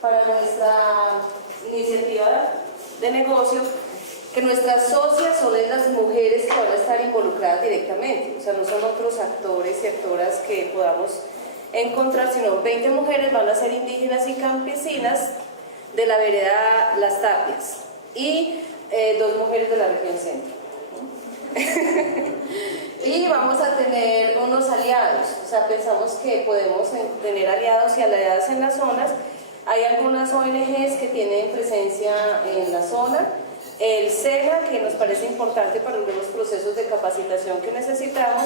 para nuestra iniciativa de negocio, que nuestras socias son las mujeres que van a estar involucradas directamente, o sea, no son otros actores y actoras que podamos encontrar, sino 20 mujeres van a ser indígenas y campesinas de la vereda Las Tapias y 2 mujeres de la región centro. Y vamos a tener unos aliados, o sea, pensamos que podemos tener aliados y aliadas en las zonas. Hay algunas ONGs que tienen presencia en la zona, el SENA, que nos parece importante para algunos procesos de capacitación que necesitamos,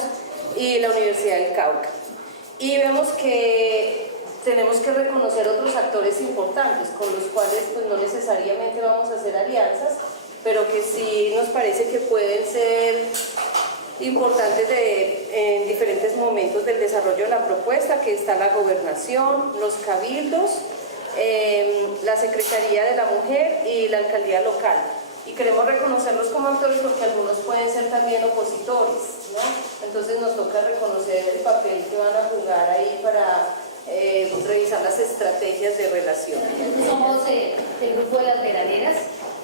y la Universidad del Cauca. Y vemos que tenemos que reconocer otros actores importantes, con los cuales pues, no necesariamente vamos a hacer alianzas, pero que sí nos parece que pueden ser importantes en diferentes momentos del desarrollo de la propuesta, que está la gobernación, los cabildos, la Secretaría de la Mujer y la alcaldía local. Y queremos reconocerlos como actores porque algunos pueden ser también opositores, ¿no? Entonces nos toca reconocer el papel que van a jugar ahí para revisar las estrategias de relación. Somos el grupo de las veraneras.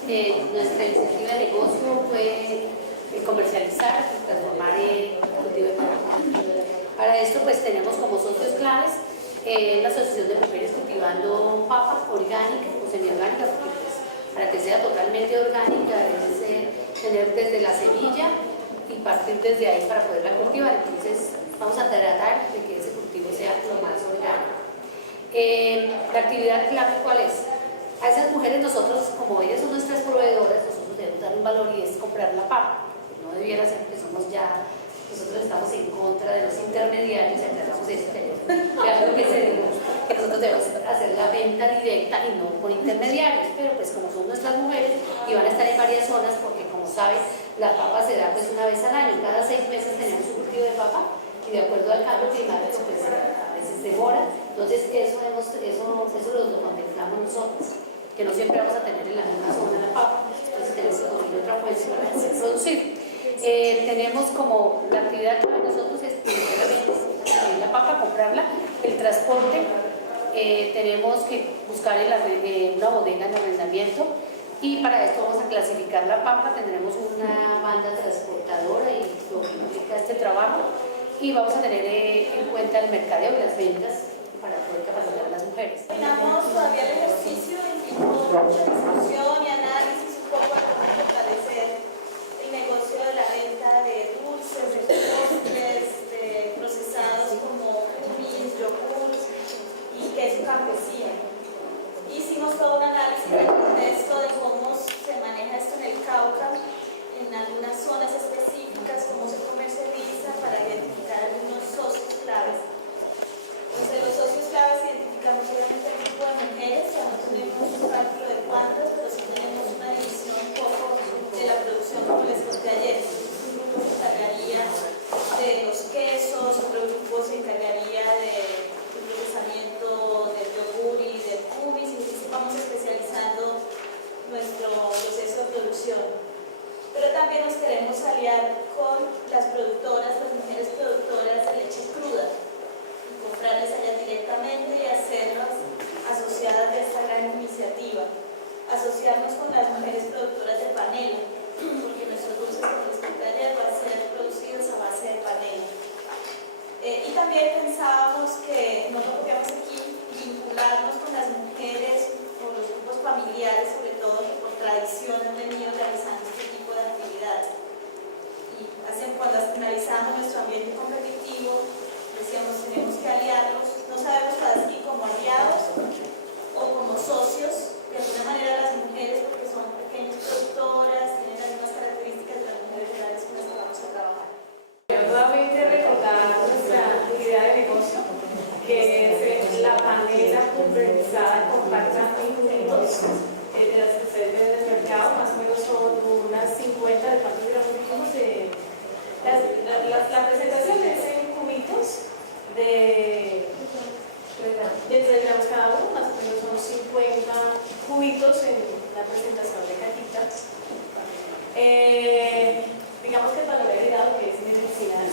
Nuestra iniciativa de negocio fue comercializar y transformar el cultivo de papa. Para esto pues tenemos como socios claves la Asociación de Mujeres Cultivando Papa Orgánica o Semiorgánica, porque pues, para que sea totalmente orgánica debe tener desde la semilla y partir desde ahí para poderla cultivar. Entonces vamos a tratar de que ese cultivo sea lo más orgánico. La actividad clave, ¿cuál es? A esas mujeres nosotros, como ellas son nuestras proveedoras, nosotros debemos dar un valor y es comprar la papa. No debiera ser que somos ya, nosotros estamos en contra de los intermediarios, aclaramos eso, que algo que se diga, que nosotros debemos hacer la venta directa y no por intermediarios, pero pues como son nuestras mujeres y van a estar en varias zonas, porque como sabes, la papa se da pues una vez al año, cada 6 meses tenemos un cultivo de papa y de acuerdo al cambio climático pues a veces demora, entonces eso lo contemplamos nosotros, que no siempre vamos a tener en la misma zona la papa, entonces tenemos que conseguir otra fuente para hacer producir. Tenemos como la actividad que nosotros es conseguir la papa, comprarla, el transporte, tenemos que buscar una bodega en arrendamiento y para esto vamos a clasificar la papa, tendremos una banda transportadora y lo que implica este trabajo y vamos a tener en cuenta el mercadeo y las ventas para poder capacitar a las mujeres. Terminamos todavía el ejercicio, incluimos mucha discusión y análisis un poco de cómo fortalecer el negocio de la venta de dulces, de postres, de procesados como kumis, yogurts y queso campesino. Hicimos todo un análisis del contexto de cómo se maneja esto en el Cauca, en algunas zonas específicas, cómo se comercializa para identificar algunos socios claves. Entonces, los socios claves identificamos obviamente el grupo de mujeres, ya no tenemos un cálculo de cuántas, pero sí tenemos una división un poco de la producción, como les conté ayer. Un grupo se encargaría de los quesos, otro grupo se encargaría del procesamiento del yogur y del kumis, y así vamos especializando nuestro proceso de producción. Pero también nos queremos aliar con las productoras, las mujeres productoras de leche cruda, comprarles allá directamente y hacerlas asociadas de esta gran iniciativa. Asociarnos con las mujeres productoras de panela, porque nuestros dulces, como les conté ayer, van a ser producidos a base de panela. Y también pensábamos que no podíamos aquí vincularnos con las mujeres o los grupos familiares, sobre todo que por tradición han venido realizando este tipo de actividades. Y cuando analizamos nuestro ambiente competitivo, decíamos, tenemos que aliarnos, no sabemos si como aliados o como socios, de alguna manera las mujeres, porque son pequeñas productoras, tienen las mismas características de las mujeres reales con las que vamos a trabajar. Nuevamente recordar nuestra actividad de negocio, que es la panela pulverizada compacta minutos, de las que ustedes ven en el mercado, más o menos son unas 50 de cuántos gramos dijimos. La presentación es en cubitos de 3 gramos cada uno, más o menos son 50 cubitos en la presentación de cajita. Digamos que el valor agregado que es medicinal,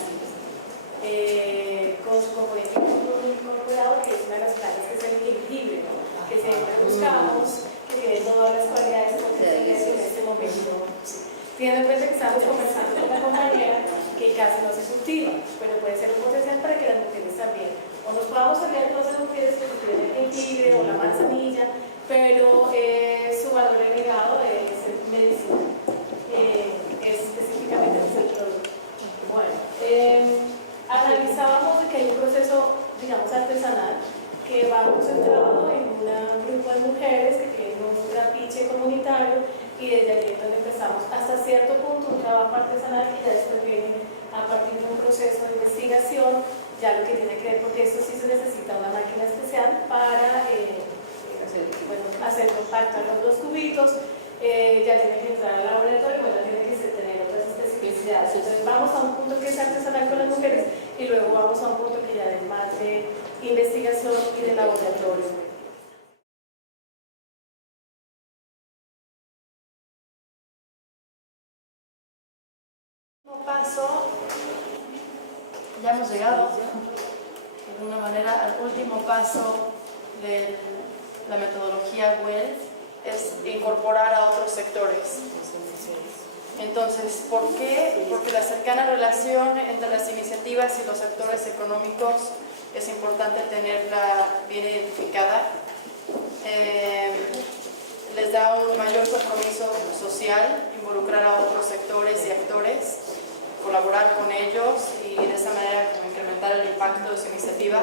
con su componente incorporado, que es una de las plantas que es el jengibre, que se entra cuenta que estábamos conversando con una compañera que casi no se cultiva, pero puede ser un potencial para que las mujeres también, o nos podamos olvidar de las mujeres que cultiven el jengibre o la manzanilla, pero su valor agregado es medicinal, específicamente es el producto. Bueno, analizábamos que hay un proceso, digamos, artesanal que va concentrado en un grupo de mujeres que tienen un trapiche comunitario y desde allí es donde empezamos hasta cierto punto un trabajo artesanal y ya después viene a partir de un proceso de investigación ya lo que tiene que ver, porque eso sí se necesita una máquina especial para hacer compactar los dos cubitos, ya tiene que entrar al laboratorio, bueno, tiene que tener otras especificidades. Entonces vamos a un punto que es artesanal con las mujeres y luego vamos a un punto que ya es más de investigación y de laboratorio. Paso, ya hemos llegado de alguna manera al último paso de la metodología WELL, es incorporar a otros sectores. Entonces, ¿por qué? Porque la cercana relación entre las iniciativas y los sectores económicos es importante tenerla bien identificada. Les da un mayor compromiso social, involucrar a otros sectores y actores, colaborar con ellos y de esa manera como incrementar el impacto de su iniciativa.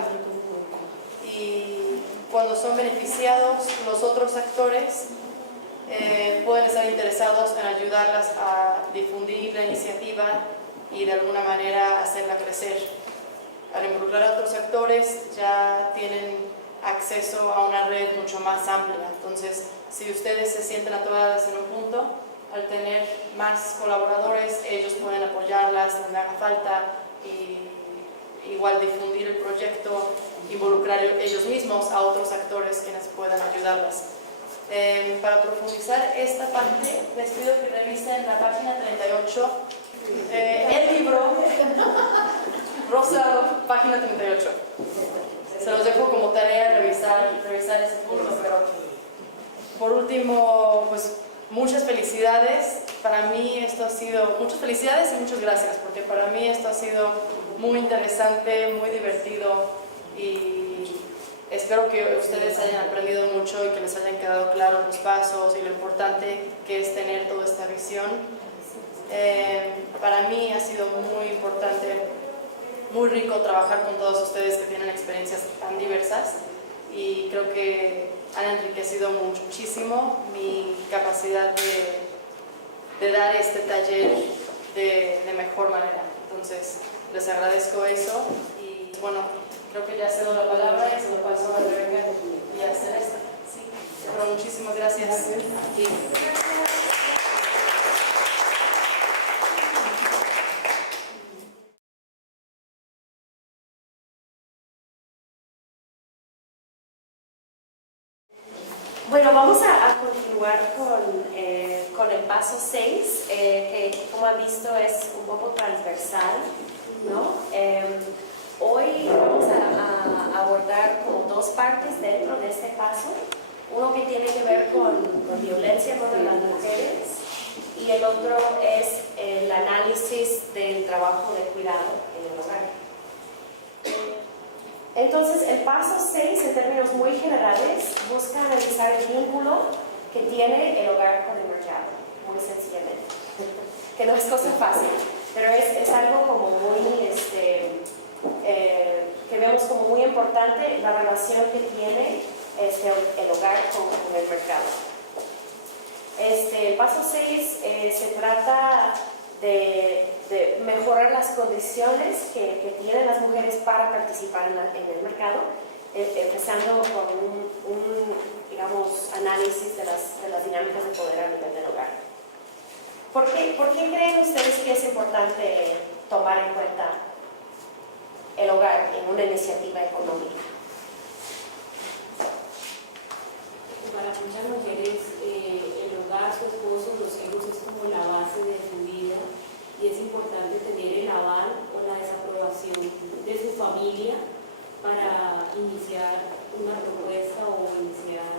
Y cuando son beneficiados los otros actores, pueden estar interesados en ayudarlas a difundir la iniciativa y de alguna manera hacerla crecer. Al involucrar a otros actores ya tienen acceso a una red mucho más amplia. Entonces, si ustedes se sienten atoradas en un punto, al tener más colaboradores, ellos pueden apoyarlas donde haga falta y igual difundir el proyecto, involucrar ellos mismos a otros actores quienes puedan ayudarlas. Para profundizar esta parte, les pido que revisen la página 38, el libro rosado, página 38. Se los dejo como tarea revisar ese punto, pero por último, pues muchas felicidades. Para mí esto ha sido, muchas felicidades y muchas gracias, porque para mí esto ha sido muy interesante, muy divertido y espero que ustedes hayan aprendido mucho y que les hayan quedado claros los pasos y lo importante que es tener toda esta visión. Para mí ha sido muy importante, muy rico trabajar con todos ustedes que tienen experiencias tan diversas y creo que han enriquecido muchísimo mi capacidad de dar este taller de mejor manera. Entonces, les agradezco eso y bueno, creo que ya cedo la palabra y se lo paso a Rebeca y a Celeste. Sí, pero muchísimas gracias. Sí. Bueno, vamos a continuar con el paso 6, que como han visto es un poco transversal, ¿no? Hoy vamos a abordar como dos partes dentro de este paso, uno que tiene que ver con violencia contra las mujeres y el otro es el análisis del trabajo de cuidado en el hogar. Entonces, el paso 6, en términos muy generales, busca analizar el vínculo que tiene el hogar con el mercado, muy sencillamente, que no es cosa fácil, pero es algo como muy, que vemos como muy importante, la relación que tiene el hogar con el mercado. El paso 6 se trata de mejorar las condiciones que tienen las mujeres para participar en el mercado, empezando con un digamos, análisis de las dinámicas de poder a nivel del hogar. ¿Por qué creen ustedes que es importante tomar en cuenta el hogar en una iniciativa económica? Para muchas mujeres el hogar, su esposo, los hijos es como la base de su vida y es importante tener el aval o la desaprobación de su familia para iniciar una propuesta o iniciar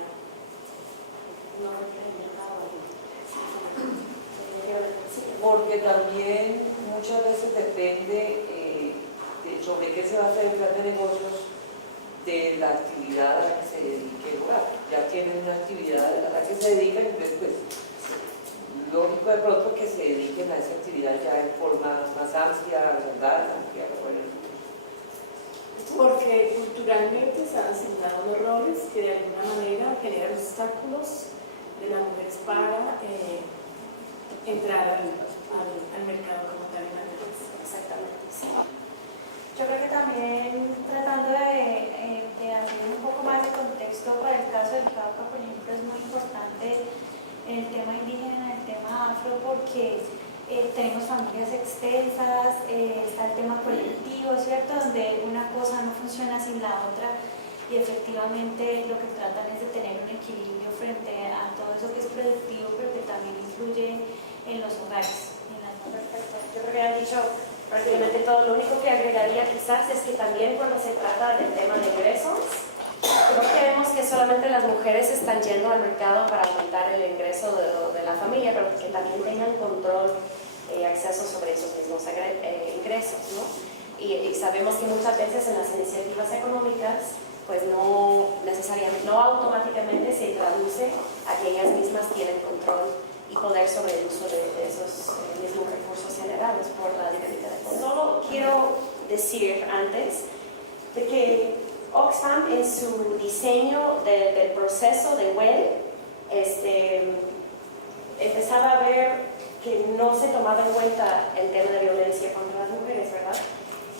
una oferta de mercado. porque también muchas veces depende sobre qué se va a hacer el plan de negocios de la actividad a la que se dedique el hogar. Ya tienen una actividad a la que se dedican, entonces pues lógico de pronto que se dediquen a esa actividad ya en forma más amplia, ¿verdad? Porque culturalmente se han asignado los roles que de alguna manera generan obstáculos de las mujeres para entrar al mercado como tal en la empresa. Exactamente, sí. Yo creo que también tratando de hacer un poco más de contexto para el caso del Cauca, por ejemplo, es muy importante el tema indígena, el tema afro, porque tenemos familias extensas, está el tema colectivo, ¿cierto? Donde una cosa no funciona sin la otra y efectivamente lo que tratan es de tener un equilibrio frente a todo eso que es productivo, pero que también influye en los hogares. Perfecto. Yo creo que han dicho prácticamente todo. Lo único que agregaría quizás es que también cuando se trata del tema de ingresos, no queremos que solamente las mujeres están yendo al mercado para aumentar el ingreso de la familia, pero que también tengan control y acceso sobre esos mismos ingresos, ¿no? Y sabemos que muchas veces en las iniciativas económicas pues no necesariamente, no automáticamente se traduce a que ellas mismas tienen control y poder sobre el uso de esos mismos recursos generados por la dinámica de poder. Solo quiero decir antes de que Oxfam en su diseño del proceso de WELL empezaba a ver que no se tomaba en cuenta el tema de violencia contra las mujeres, ¿verdad?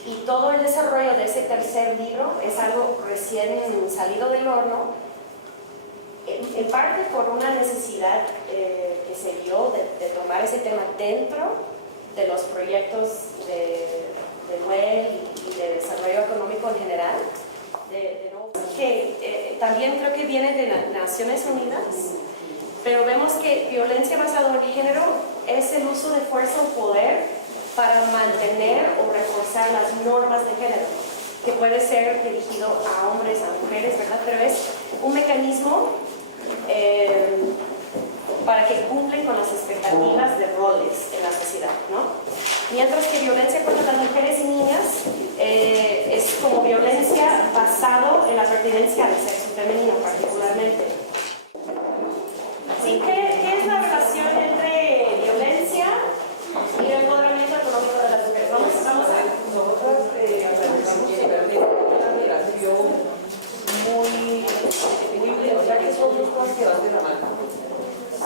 Y todo el desarrollo de ese tercer libro es algo recién salido del horno, en parte por una necesidad que se vio de tomar ese tema dentro de los proyectos de WELL y de desarrollo económico en general, que también creo que viene de Naciones Unidas, pero vemos que violencia basada en género es el uso de fuerza o poder para mantener o reforzar las normas de género, que puede ser dirigido a hombres, a mujeres, ¿verdad? Pero es un mecanismo para que cumplen con las expectativas de roles en la sociedad, ¿no? Mientras que violencia contra las mujeres y niñas es como violencia basado en la pertenencia al sexo femenino particularmente. ¿Sí? ¿Qué es la relación entre violencia y el empoderamiento económico de las mujeres? Vamos a... Nosotros analizamos realmente una relación muy definible, o sea que son dos cosas que van de la mano.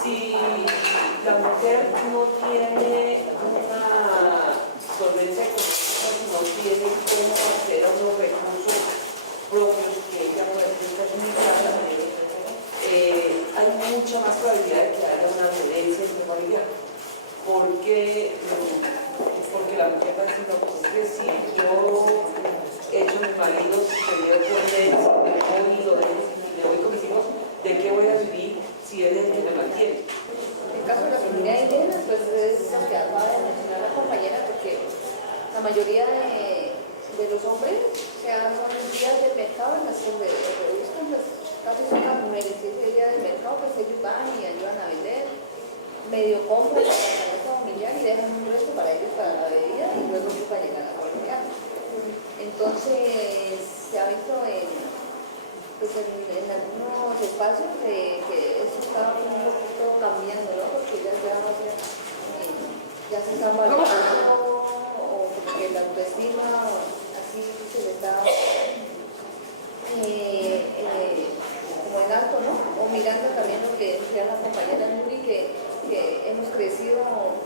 Si la mujer no tiene una solvencia económica, no tiene cómo acceder a unos recursos propios que ella puede utilizar, hay mucha más probabilidad de que haya una violencia intrafamiliar. Porque la mujer va a decir, no, pues es que si yo he hecho mi marido, si me llevo con él, si me voy y lo dejo, si me voy con mis hijos, ¿de qué voy a vivir si él es el que me mantiene? En el caso de la comunidad indígena, pues es lo que acaba de mencionar la compañera, porque la mayoría de los hombres, o sea, son días del mercado en las que se buscan, pues casi son las mujeres, y ese día del mercado, pues ellos van y ayudan a vender, medio compran para la canasta familiar y dejan un resto para ellos para la bebida y luego para llegar a la familiar. Entonces, se ha visto pues en algunos espacios que eso está un poquito cambiando, ¿no? Porque ya se está valorando o porque la autoestima así se le está como en alto, ¿no? O mirando también lo que decía la compañera Nuri, que hemos crecido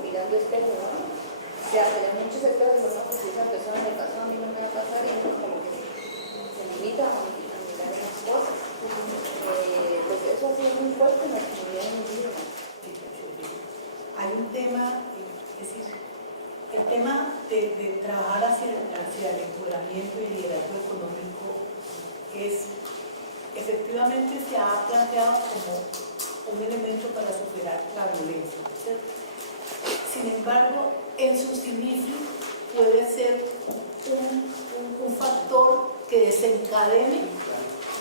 mirando espejo, ¿no? O sea, tenemos muchos sectores donde pues, si esa persona me pasó, a mí no me va a pasar y uno como que se limita a mirar esas cosas. Pues eso ha sido muy fuerte en la comunidad indígena. Hay un tema, es decir, el tema de trabajar hacia el empoderamiento y liderazgo económico efectivamente se ha planteado como un elemento para superar la violencia, ¿cierto? Sin embargo, en sus inicios puede ser un factor que desencadene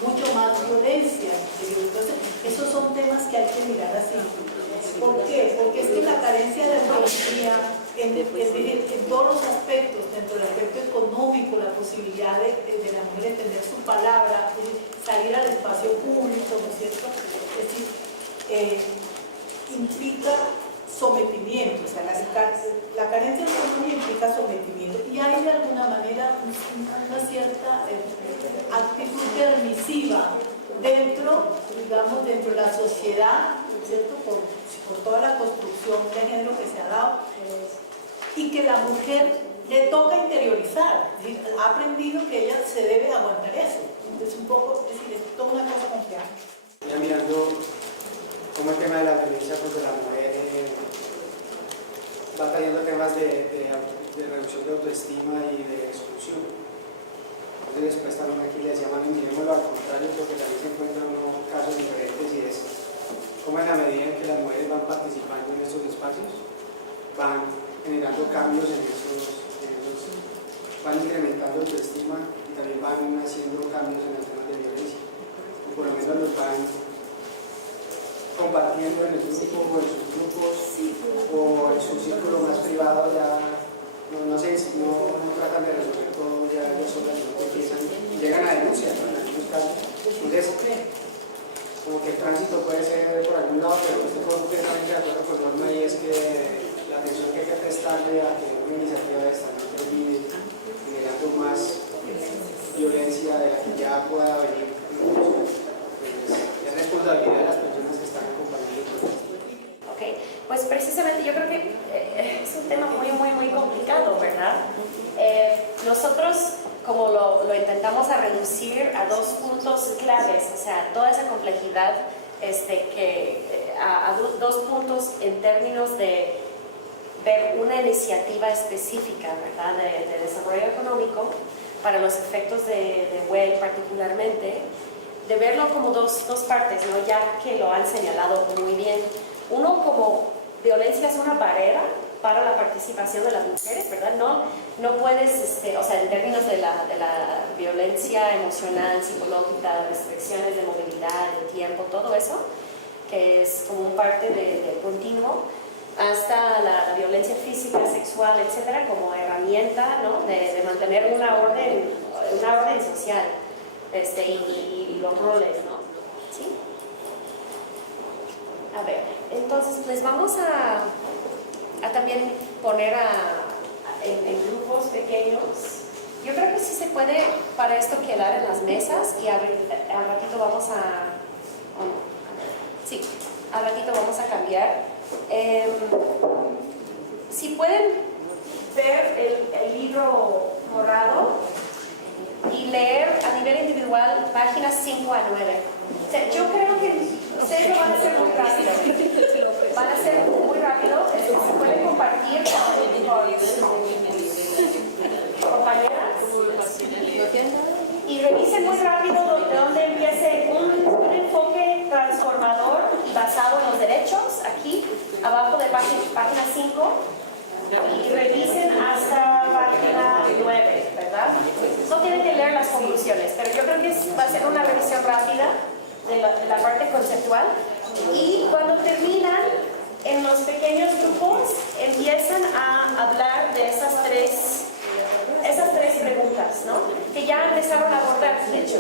mucho más violencia. Entonces, esos son temas que hay que mirar así. ¿Por qué? Porque es que la carencia de autonomía, en todos los aspectos, dentro del aspecto económico, la posibilidad de la mujer de tener su palabra, es decir, salir al espacio público, ¿no es cierto? Es decir, implica sometimiento, o sea, la carencia de autonomía implica sometimiento, y hay de alguna manera una cierta actitud permisiva dentro, digamos, dentro de la sociedad, ¿cierto? Por toda la construcción de género que se ha dado, y que la mujer le toca interiorizar, es decir, ha aprendido que ella se debe aguantar eso. Entonces, un poco, es decir, es toda una cosa compleja. Ya mirando cómo el tema de la violencia contra la mujer va trayendo temas de reducción de autoestima y de exclusión. Entonces, después también aquí le decía, miremoslo al contrario, porque también se encuentran unos casos diferentes, y es cómo en la medida en que las mujeres van participando en estos espacios, van generando cambios en esos van incrementando autoestima y también van haciendo cambios en los temas de violencia, o por lo menos los van compartiendo en el grupo o en sus grupos o en su círculo más privado. Ya no sé si no tratan de resolver todo ya ellos solas, sino que empiezan y llegan a denunciar, ¿no? En algunos casos. Entonces, como que el tránsito puede ser por algún lado, pero estoy completamente de acuerdo con Norma, y es que la atención que hay que prestarle a que una iniciativa de esta no termine generando más violencia de la que ya pueda venir, pues, es responsabilidad de las personas que están acompañando. Ok, pues precisamente yo creo que es un tema muy complicado, ¿verdad? Nosotros, como lo intentamos a reducir a dos puntos claves, o sea, toda esa complejidad a dos puntos en términos de ver una iniciativa específica, ¿verdad?, de desarrollo económico para los efectos de WEL particularmente, de verlo como dos partes, ¿no?, ya que lo han señalado muy bien. Uno, como violencia es una barrera para la participación de las mujeres, ¿verdad? No puedes, o sea, en términos de la violencia emocional, psicológica, restricciones de movilidad, de tiempo, todo eso, que es como parte del continuo, hasta la violencia física, sexual, etcétera, como herramienta, ¿no?, de mantener una orden social, y los roles, ¿no? ¿Sí? A ver, entonces pues vamos a también poner en grupos pequeños. Yo creo que sí se puede para esto quedar en las mesas, y al ratito vamos al ratito vamos a cambiar. Si pueden ver el libro morado y leer a nivel individual páginas 5 a 9. O sea, yo creo que ustedes lo van a hacer muy rápido. Van a ser muy rápido. Se pueden compartir con compañeras. Y revisen muy rápido de dónde empiece un enfoque transformador basado en los derechos, aquí, abajo de página 5. Y revisen hasta página 9, ¿verdad? No tienen que leer las conclusiones, pero yo creo que va a ser una revisión rápida de la parte conceptual. Y cuando terminan, en los pequeños grupos, empiezan a hablar de esas tres preguntas, ¿no?, que ya empezaron a abordar, de hecho.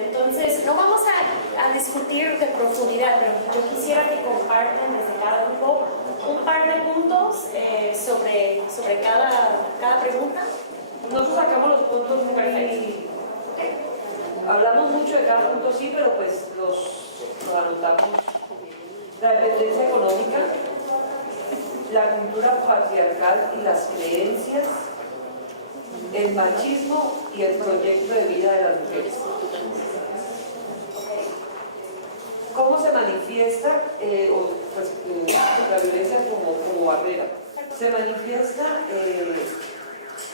Entonces, no vamos a discutir de profundidad, pero yo quisiera que compartan desde cada grupo un par de puntos sobre cada pregunta. Nosotros sacamos los puntos muy... Hablamos mucho de cada punto, sí, pero pues los anotamos. La dependencia económica, la cultura patriarcal y las creencias, el machismo y el proyecto de vida de las mujeres. ¿Cómo se manifiesta la violencia como barrera? Se manifiesta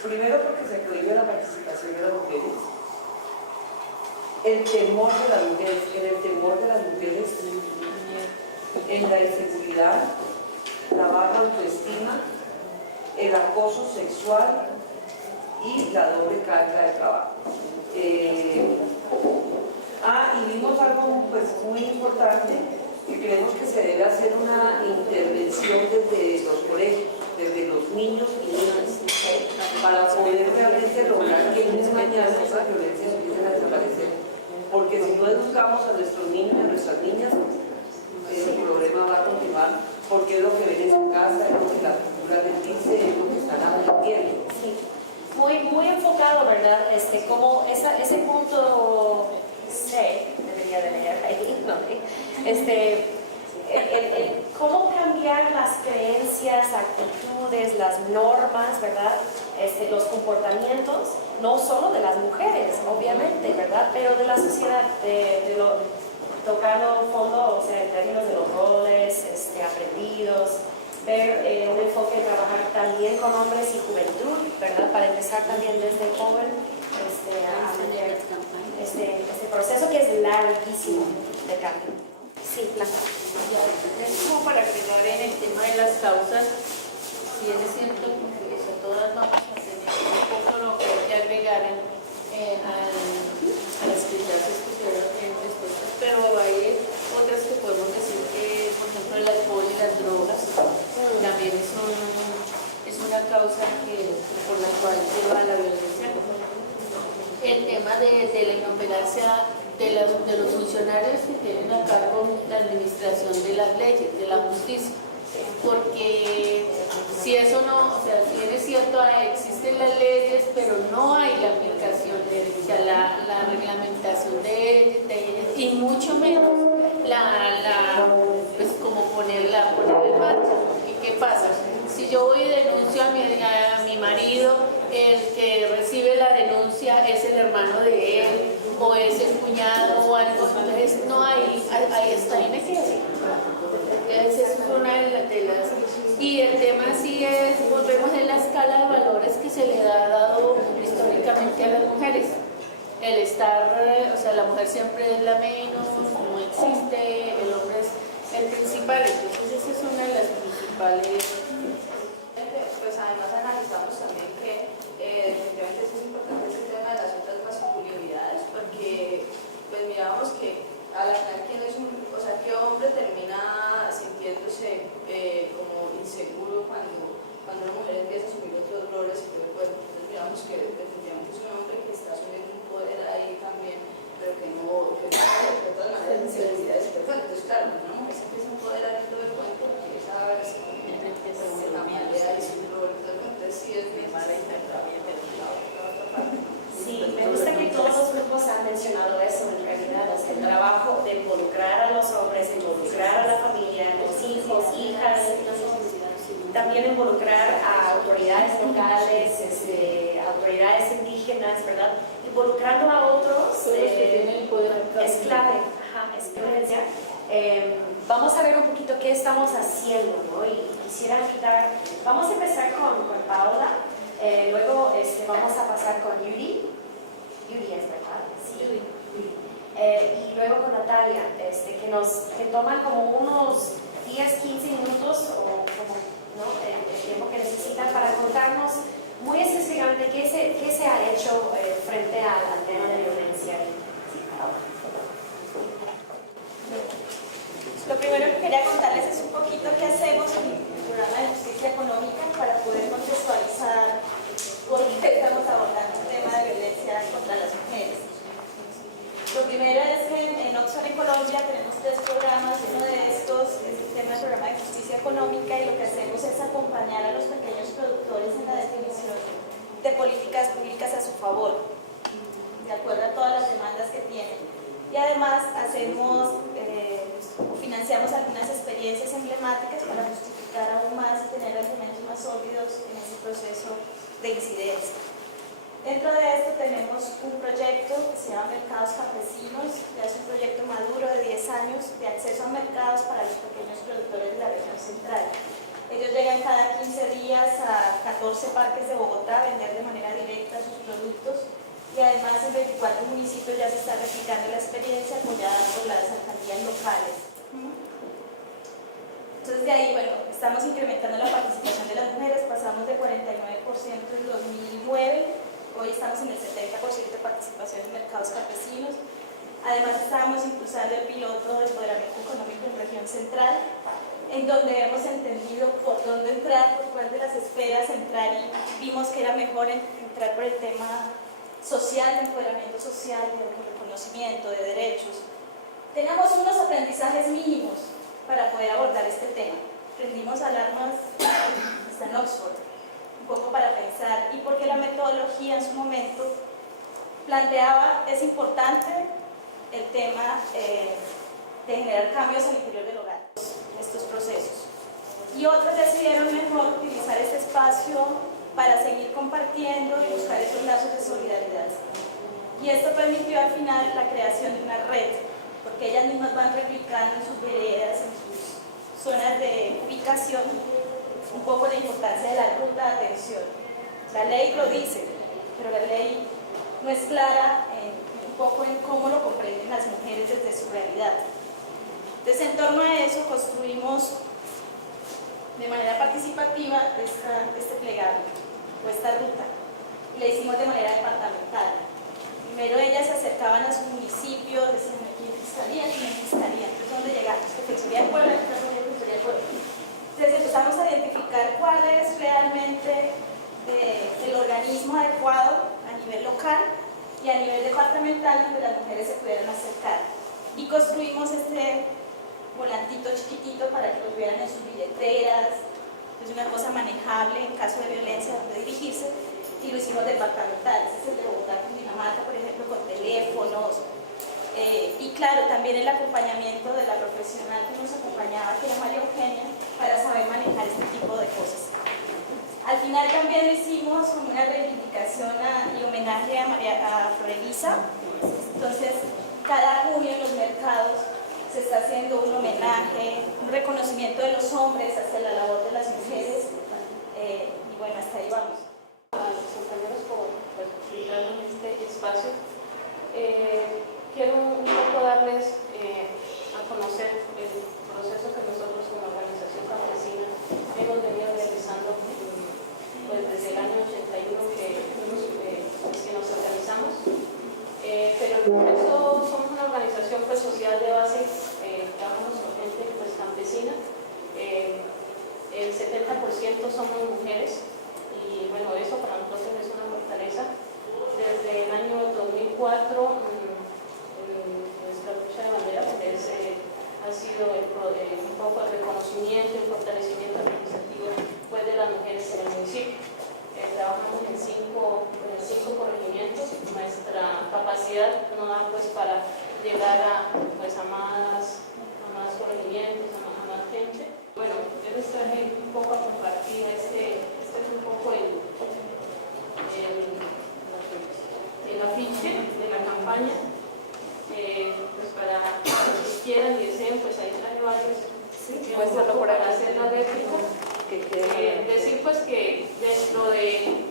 primero porque se prohíbe la participación de las mujeres, el temor de las mujeres, en la inseguridad, la baja autoestima, el acoso sexual y la doble carga de trabajo. Y vimos algo pues, muy importante, que creemos que se debe hacer una intervención desde los colegios, desde los niños y niñas, para poder realmente lograr que el día de mañana esas violencias empiecen a desaparecer. Porque si no educamos a nuestros niños y a nuestras niñas, el problema va a continuar, porque es lo que ven en su casa, es lo que la cultura les dice, es lo que están aprendiendo. Sí. Muy enfocado, ¿verdad? Como ese punto C, debería de leer ahí, ¿no? Cómo cambiar las creencias, actitudes, las normas, ¿verdad? Los comportamientos, no solo de las mujeres, obviamente, ¿verdad? Pero de la sociedad, tocando fondo, o sea, en términos de los roles aprendidos, ver un enfoque de trabajar también con hombres y juventud, ¿verdad? Para empezar también desde joven a meter este proceso que es larguísimo de cambio. Sí, Blanca. Es como para agregar en el tema de las causas, si es cierto que todas vamos a tener un poco lo que hay que agregar a las clases que se ven respuestas, pero hay otras que podemos decir que, por ejemplo, el alcohol y las drogas también es una causa por la cual lleva a la violencia. El tema de la inoperancia de los funcionarios que tienen a cargo la administración de las leyes, de la justicia, porque si eso no, o sea, si bien es cierto, existen las leyes, pero no hay la aplicación de la reglamentación de ellas, y mucho menos pues como ponerla en marcha. ¿Y qué pasa? Si yo voy y denuncio a mi marido, el que recibe la denuncia es el hermano de él, o es el cuñado o algo, entonces no hay, ahí está, ahí me quedo. Esa es una de las... Y el tema sí es, volvemos en la escala de valores que se le ha dado históricamente a las mujeres. El estar, o sea, la mujer siempre es la menos, no existe, el hombre es el principal, entonces esa es una de las principales. Pues además analizamos también que definitivamente es muy importante este tema de las otras masculinidades, porque pues miramos que a la final qué hombre termina sintiéndose como inseguro cuando una mujer empieza a asumir otros roles y todo el cuerpo. Entonces miramos que definitivamente es un hombre que está asumiendo un poder ahí también, pero que no de todas maneras inseguridades perfectas. Entonces claro, cuando una mujer se empieza a empoderar en todo el cuerpo, empieza a verse también le da su rol, entonces sí es bien mala también de la otra parte. Sí, me gusta que todos los grupos han mencionado eso en realidad, el trabajo de involucrar a los hombres, involucrar a la familia, los hijos, hijas, también involucrar a autoridades locales, autoridades indígenas, ¿verdad? Involucrando a otros es clave, es clave. Vamos a ver un poquito qué estamos haciendo, ¿no? Y quisiera invitar, vamos a empezar con Paola, luego vamos a pasar con Yuri es verdad, sí. Y luego con Natalia, que toman como unos 10-15 minutos o como, ¿no? el tiempo que necesitan para contarnos muy específicamente qué se ha hecho frente al tema de violencia. Sí, Lo primero que quería contarles es un poquito qué hacemos en el programa de justicia económica para poder contextualizar por qué estamos abordando un tema de violencia contra las mujeres. Lo primero es que en Oxfam en Colombia tenemos 3 programas, uno de estos es el tema del programa de justicia económica, y lo que hacemos es acompañar a los pequeños productores en la definición de políticas públicas a su favor, de acuerdo a todas las demandas que tienen. Y además financiamos algunas experiencias emblemáticas para justificar aún más y tener argumentos más sólidos en ese proceso de incidencia. Dentro de esto tenemos un proyecto que se llama Mercados Campesinos, que es un proyecto maduro de 10 años de acceso a mercados para los pequeños productores de la región central. Ellos llegan cada 15 días a 14 parques de Bogotá a vender de manera directa sus productos y además en 24 municipios ya se está replicando la experiencia apoyada por las alcaldías locales. Entonces de ahí, bueno, estamos incrementando la participación de las mujeres, pasamos de 49% en 2009, hoy estamos en el 70% de participación en mercados campesinos. Además estábamos impulsando el piloto de empoderamiento económico en región central, en donde hemos entendido por dónde entrar, por cuál de las esferas entrar y vimos que era mejor entrar por el tema social, de empoderamiento social, de reconocimiento de derechos. Tenemos unos aprendizajes mínimos para poder abordar este tema. Prendimos alarmas hasta en Oxford, un poco para pensar, y porque la metodología en su momento planteaba, es importante el tema de generar cambios al interior del hogar, estos procesos. Y otros decidieron mejor utilizar este espacio para seguir compartiendo y buscar esos lazos de solidaridad. Y esto permitió al final la creación de una red, porque ellas mismas van replicando en sus veredas, en sus zonas de ubicación, un poco la importancia de la ruta de atención. La ley lo dice, pero la ley no es clara un poco en cómo lo comprenden las mujeres desde su realidad. Entonces, en torno a eso, construimos de manera participativa este plegable o esta ruta, y la hicimos de manera departamental. Primero ellas se acercaban a su municipio, decían aquí en fiscalía, entonces ¿dónde llegamos? Defensoría del Pueblo, Defensoría del Pueblo. Entonces empezamos a identificar cuál es realmente el organismo adecuado a nivel local y a nivel departamental donde las mujeres se pudieran acercar. Y construimos este volantito chiquitito para que lo vieran en sus billeteras, es una cosa manejable en caso de violencia donde dirigirse, y lo hicimos departamental. Este es el de Bogotá, Cundinamarca, por ejemplo, con teléfonos, y claro, también el acompañamiento de la profesional que nos acompañaba, que era María Eugenia, para saber manejar este tipo de cosas. Al final también lo hicimos como una reivindicación y homenaje a Flor Elisa. Entonces, cada junio en los mercados se está haciendo un homenaje, un reconocimiento de los hombres hacia la labor de las mujeres, y bueno, hasta ahí vamos. A los compañeros por brindarnos este espacio. Quiero un poco darles a conocer el proceso que nosotros como organización campesina hemos venido realizando pues, desde el año 81 que nos organizamos. Pero por eso somos una organización pues, social de base, trabajamos con gente pues, campesina. El 70% somos mujeres y bueno, eso para nosotros es una fortaleza. Desde el año 2004 nuestra lucha de bandera pues, ha sido un poco el reconocimiento y el fortalecimiento organizativo pues, de las mujeres en el municipio. Trabajamos en cinco corregimientos. Nuestra capacidad no da pues, para llegar a más corregimientos, a más gente. Bueno, yo les traje un poco a compartir este es un poco el afiche de la campaña, pues para los que quieran y deseen, pues ahí traje varios, para hacer la réplica. Decir pues que dentro de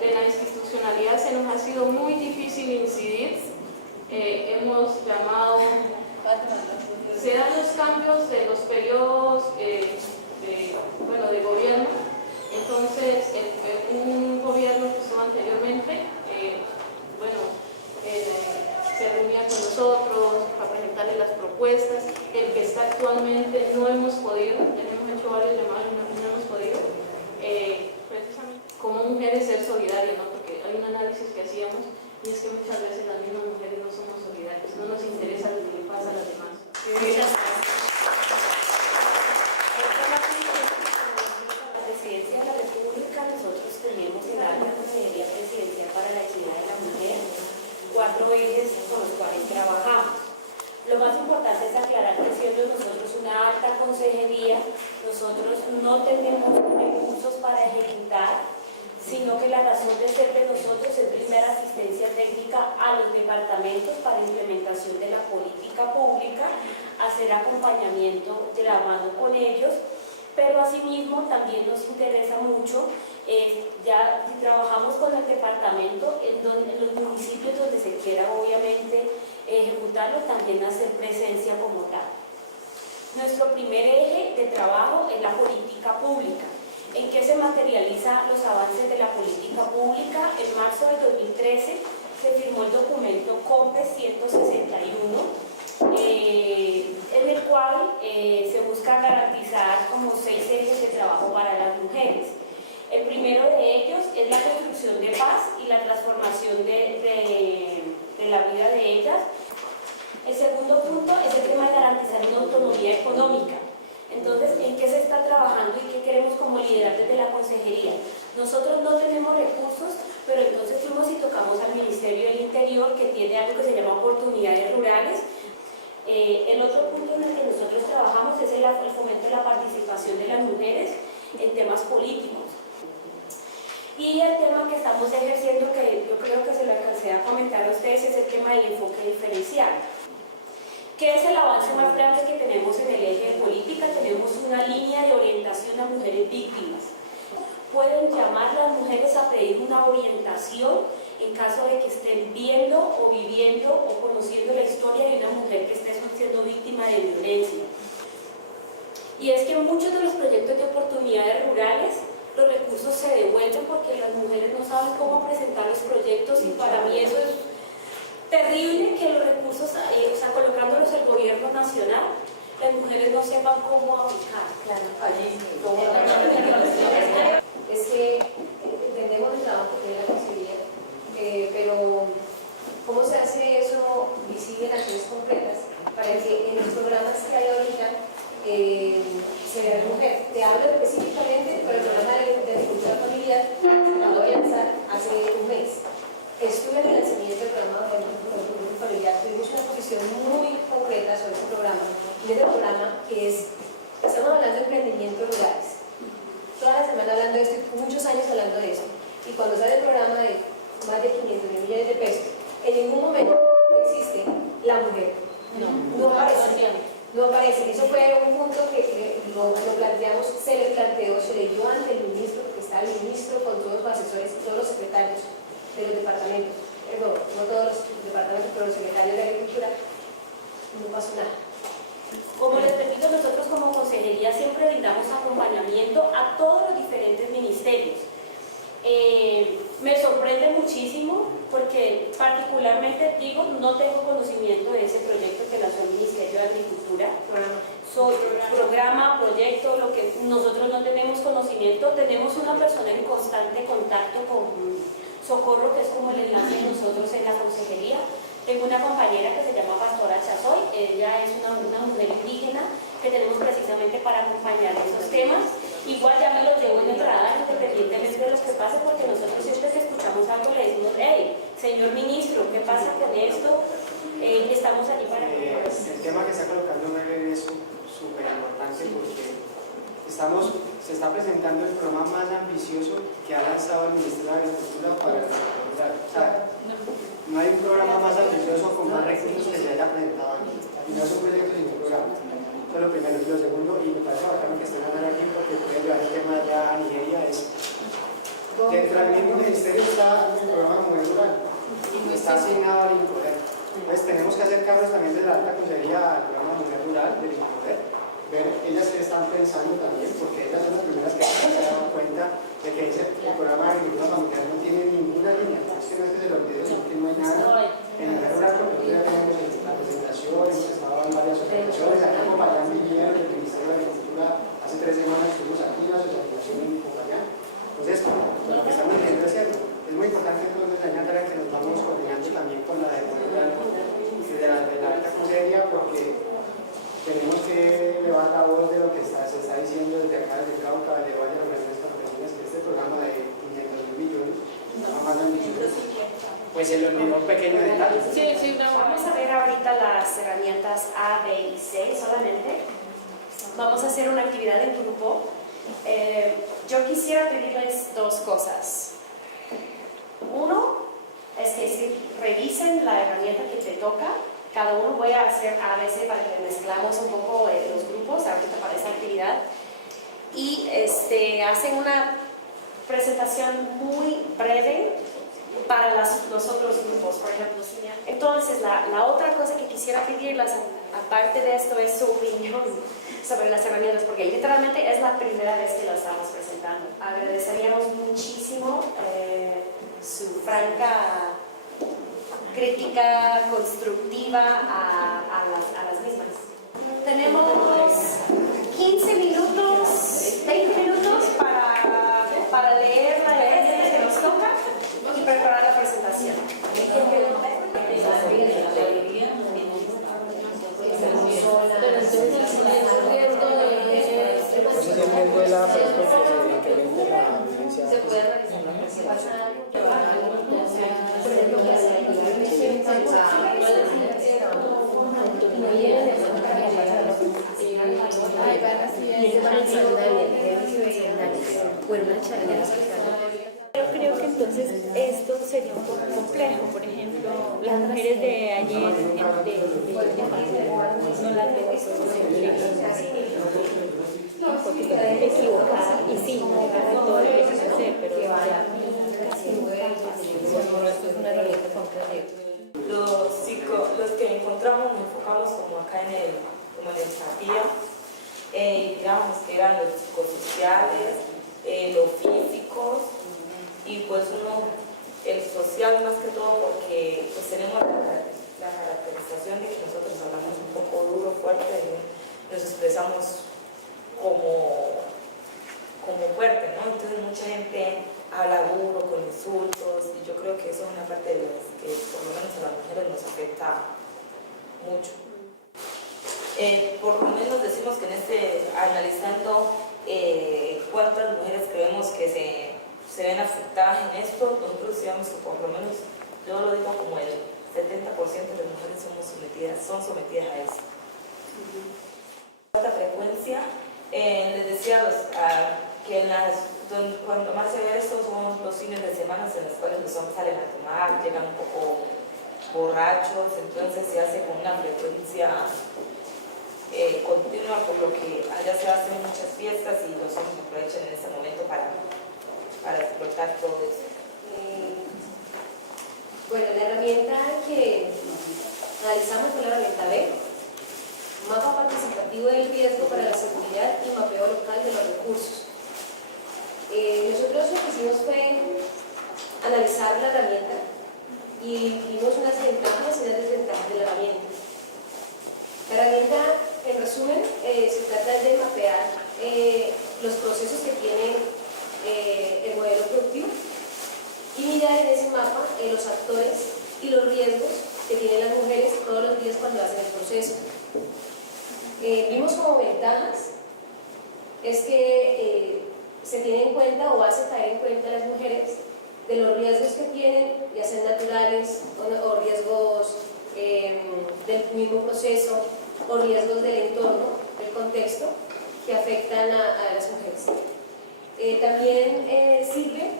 la institucionalidad se nos ha sido muy difícil incidir. Hemos llamado, se dan los cambios de los periodos de gobierno. Entonces, un gobierno que estuvo anteriormente, se reunía con nosotros para presentarle las propuestas. El que está actualmente no hemos podido, ya hemos hecho varios llamados y no hemos podido. Precisamente como mujeres ser solidarias, ¿no? Porque hay un análisis que hacíamos y es que muchas veces las mismas mujeres no somos solidarias, no nos interesa lo que le pasa a las demás. Presidencia de la República, nosotros tenemos el área de Consejería Presidencial para la Equidad de la Mujer, 4 ejes con los cuales trabajamos. Lo más importante es aclarar que siendo nosotros una alta consejería, nosotros no tenemos recursos para ejecutar, sino que la razón de ser de nosotros es brindar asistencia técnica a los departamentos para implementación de la política pública, hacer acompañamiento de la mano con ellos pero asimismo también nos interesa mucho, ya trabajamos con el departamento, en los municipios donde se quiera obviamente ejecutarlo, también hacer presencia como tal. Nuestro primer eje de trabajo es la política pública. ¿En qué se materializan los avances de la política pública? En marzo del 2013 se firmó el documento COMPES 161, en el cual se busca garantizar como 6 ejes de trabajo para las mujeres. El primero de ellos es la construcción de paz y la transformación de la vida de ellas. El segundo punto es el tema de garantizar una autonomía económica. Entonces, ¿en qué se está trabajando y qué queremos como liderar desde la consejería? Nosotros no tenemos recursos, pero entonces fuimos y tocamos al Ministerio del Interior, que tiene algo que se llama oportunidades rurales. El otro punto en el que nosotros trabajamos es el fomento de la participación de las mujeres en temas políticos. Y el tema que estamos ejerciendo, que yo creo que se lo alcancé a comentar a ustedes, es el tema del enfoque diferencial. ¿Qué es el avance más grande que tenemos en el eje de política? Tenemos una línea de orientación a mujeres víctimas. Pueden llamar las mujeres a pedir una orientación en caso de que estén viendo o viviendo o conociendo la historia de una mujer que esté siendo víctima de violencia. Y es que en muchos de los proyectos de oportunidades rurales los recursos se devuelven porque las mujeres no saben cómo presentar los proyectos, y para mí eso es terrible, que los recursos, colocándolos el gobierno nacional, las mujeres no sepan cómo aplicar. Claro, allí, es que entendemos el trabajo que tiene la consejería, pero ¿cómo se hace eso visible en acciones concretas para que en los programas que hay ahorita se vea la mujer? Te hablo específicamente por el programa de agricultura familiar que acabo de lanzar hace un mes. Estuve en el lanzamiento del programa de agricultura familiar, tuvimos una posición muy concreta sobre este programa, y este programa que estamos hablando de emprendimientos rurales. Toda la semana hablando de esto, muchos años hablando de eso, y cuando sale el programa de más de 500 millones de pesos, en ningún momento existe la mujer. No aparece. No aparece. Eso fue un punto que lo planteamos, se le planteó, se le dio ante el ministro, porque está el ministro con todos los asesores y todos los secretarios de los departamentos, no todos los departamentos, pero los secretarios de Agricultura. No pasó nada. Como les repito, nosotros como consejería siempre brindamos acompañamiento a todos los diferentes ministerios. Me sorprende muchísimo porque particularmente digo, no tengo conocimiento de ese proyecto que lanzó el Ministerio de Agricultura. Programa, proyecto, lo que nosotros no tenemos conocimiento. Tenemos una persona en constante contacto con Socorro, que es como el enlace de nosotros en la consejería. Tengo una compañera que se llama Pastora Chazoy, ella es una mujer indígena que tenemos precisamente para acompañar esos temas. Igual ya me los llevo en el radar independientemente de lo que pase, porque nosotros siempre que escuchamos algo le decimos, hey, señor ministro, ¿qué pasa con esto? Estamos allí para... El tema que está colocando Mary es súper importante porque se está presentando el programa más ambicioso que ha lanzado el Ministerio de Agricultura para el sector rural. O sea, no hay un programa más ambicioso con más recursos que se haya presentado aquí. Y no es un proyecto sin un programa. Eso es lo primero. Y lo segundo, y me parece bacano que estén hablando aquí porque puede llevar el tema ya a Nigeria, es dentro del mismo ministerio está el programa Mujer Rural. Está asignado al INCODER. Pues tenemos que acercarnos también de la alta consejería al programa Mujer Rural del INCODER, ver ellas qué están pensando también, porque ellas son las primeras que se han dado cuenta de que el programa de agricultura familiar no tiene ninguna línea. Es que no es que se lo olvide, sino que no hay nada en el rural, porque nosotros ya tenemos la presentación, hemos estado en varias organizaciones, aquí en Popayán vinieron del Ministerio de Agricultura, hace 3 semanas estuvimos aquí, la asociación en Popayán. Entonces, pues, lo que estamos diciendo es cierto. Es muy importante entonces la tarea que nos vamos coordinando también con la de la alta consejería, porque tenemos que elevar la voz de lo que se está diciendo desde acá, desde Cauca, de Valle de las Campesinas, que este programa de 500 millones, más ambicioso, pues se le olvidó un pequeño detalle. Sí, vamos a ver ahorita las herramientas A, B y C solamente. Vamos a hacer una actividad en grupo. Yo quisiera pedirles 2 cosas. Uno es que si revisen la herramienta que te toca, cada uno voy a hacer A, B, C para que mezclamos un poco los grupos ahorita para esa actividad. y hacen una presentación muy breve para los otros grupos, por ejemplo. Entonces, la otra cosa que quisiera pedirles, aparte de esto, es su opinión sobre las herramientas, porque literalmente es la primera vez que lo estamos presentando. Agradeceríamos muchísimo su franca crítica constructiva a las mismas. Tenemos 15 minutos, 20 minutos para leer la herramienta que nos toca y preparar la presentación. Se puede realizar la presentación. Yo creo que entonces esto sería un poco complejo. Por ejemplo, las mujeres de ayer no las veo un poquito equivocada y sí, no todo lo que se hacer, pero ya esto es una herramienta concreta. Los que encontramos nos enfocamos como acá en el empatía, digamos que eran los psicosociales, los físicos y pues el social más que todo porque pues tenemos la caracterización de que nosotros hablamos un poco duro, fuerte, nos expresamos como fuerte, ¿no? Entonces mucha gente habla duro, con insultos, y yo creo que eso es una parte de las que por lo menos a las mujeres nos afecta mucho. Por lo menos decimos que analizando cuántas mujeres creemos que se ven afectadas en esto, nosotros decíamos que por lo menos, yo lo digo como el 70% de las mujeres son sometidas a eso. Esta frecuencia, les decía que cuando más se ve esto son los fines de semana en los cuales los hombres salen a tomar, llegan un poco borrachos, entonces se hace con una frecuencia continua, por lo que allá se hacen muchas fiestas y los hombres aprovechan en este momento para explotar todo eso. Bueno, la herramienta que analizamos fue la herramienta B, mapa participativo del riesgo para la seguridad y mapeo local de los recursos. Nosotros lo que hicimos fue analizar la herramienta y vimos unas ventajas y unas desventajas de la herramienta. La herramienta, en resumen, se trata de mapear los procesos que tiene el modelo productivo y mirar en ese mapa los actores y los riesgos que tienen las mujeres todos los días cuando hacen el proceso. Vimos como ventajas es que se tiene en cuenta o hace caer en cuenta a las mujeres de los riesgos que tienen, ya sean naturales o riesgos del mismo proceso o riesgos del entorno, del contexto, que afectan a las mujeres. También sirve,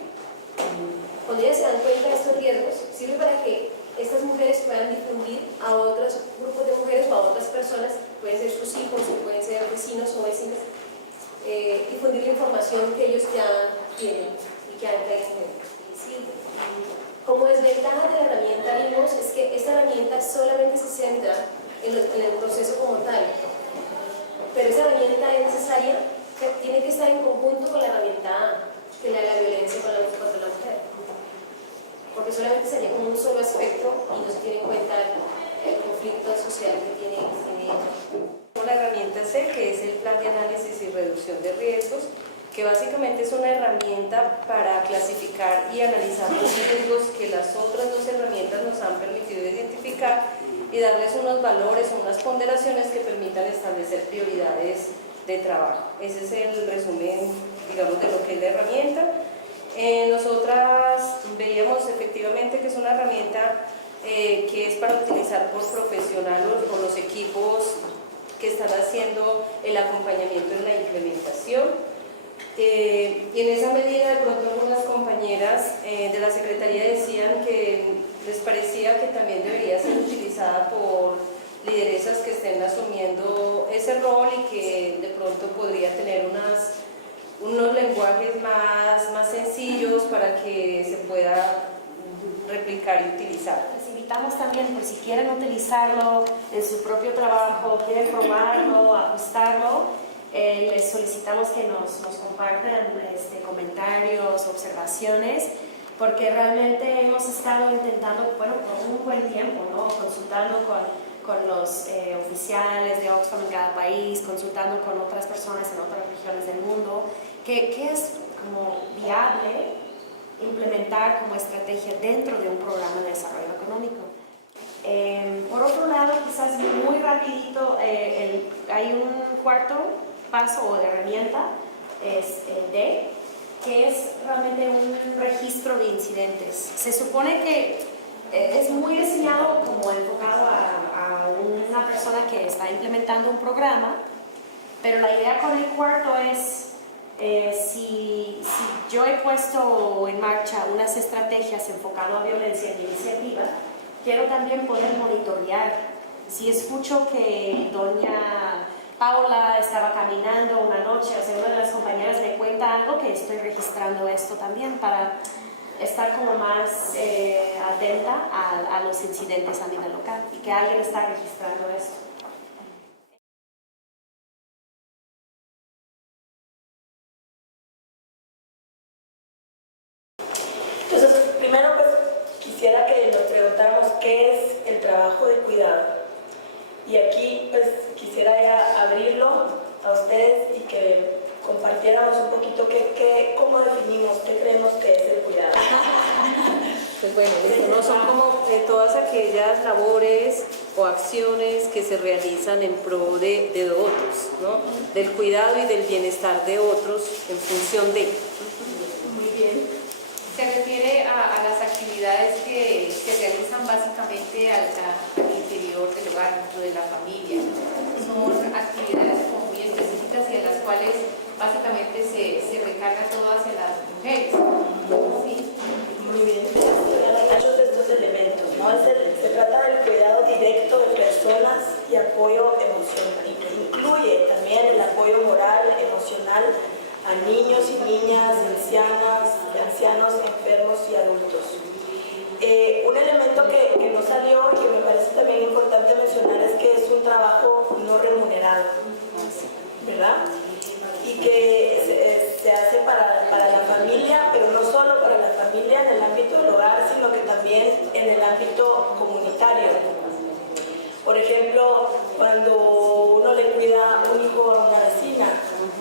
cuando ellas se dan cuenta de estos riesgos, sirve para que estas mujeres puedan difundir a otros grupos de mujeres o a otras personas, pueden ser sus hijos, pueden ser vecinos o vecinas, difundir la información que ellos ya tienen y que han traído. Como desventaja de la herramienta vimos es que esta herramienta solamente se centra en el proceso como tal, pero esa herramienta es necesaria, que tiene que estar en conjunto con la herramienta A, que es la violencia contra la mujer, porque solamente sería como un solo aspecto y no se tiene en cuenta el conflicto social que tiene ella. La herramienta C, que es el plan de análisis y reducción de riesgos, que básicamente es una herramienta para clasificar y analizar los riesgos que las otras dos herramientas nos han permitido identificar y darles unos valores, unas ponderaciones que permitan establecer prioridades de trabajo. Ese es el resumen, digamos, de lo que es la herramienta. Nosotras veíamos efectivamente que es una herramienta que es para utilizar por profesionales o los equipos que están haciendo el acompañamiento en la implementación. Y en esa medida, de pronto, algunas compañeras de la Secretaría decían que les parecía que también debería ser utilizada por lideresas que estén asumiendo ese rol y que de pronto podría tener unas unos lenguajes más sencillos para que se pueda replicar y utilizar. Les invitamos también, por si quieren utilizarlo en su propio trabajo, quieren probarlo, ajustarlo, les solicitamos que nos compartan comentarios, observaciones, porque realmente hemos estado intentando, bueno, por un buen tiempo, ¿no? Consultando con los oficiales de Oxfam en cada país, consultando con otras personas en otras regiones del mundo, que es como viable implementar como estrategia dentro de un programa de desarrollo económico. Por otro lado, quizás muy rapidito, hay un cuarto paso o de herramienta, que es realmente un registro de incidentes. Se supone que es muy diseñado como enfocado a una persona que está implementando un programa, pero la idea con el cuarto es si yo he puesto en marcha unas estrategias enfocadas a violencia en mi iniciativa, quiero también poder monitorear. Si escucho que doña Paula estaba caminando una noche, o sea, una de las compañeras me cuenta algo, que estoy registrando esto también para estar como más atenta a los incidentes a nivel local y que alguien está registrando esto. Entonces, primero pues quisiera que nos preguntáramos qué es el trabajo de cuidado. Y aquí pues quisiera ya abrirlo a ustedes y que compartiéramos un poquito cómo definimos, qué creemos que es el cuidado. Pues bueno, esto no son como todas aquellas labores o acciones que se realizan en pro de otros, ¿no? Del cuidado y del bienestar de otros en función de. Muy bien. Se refiere a las actividades que se realizan básicamente al interior del hogar, dentro de la familia. Son actividades como muy específicas y en las cuales básicamente se recarga todo hacia las mujeres. ¿Sí? Muy bien. Muchos de estos elementos, ¿no? Se trata del cuidado directo de personas y apoyo emocional. Incluye también el apoyo moral, emocional a niños y niñas, ancianos, enfermos y adultos. Un elemento que no salió y que me parece también importante mencionar es que es un trabajo no remunerado, ¿verdad? Y que se hace para la familia, pero no solo para la familia en el ámbito del hogar, sino que también en el ámbito comunitario. Por ejemplo, cuando uno le cuida un hijo a una vecina,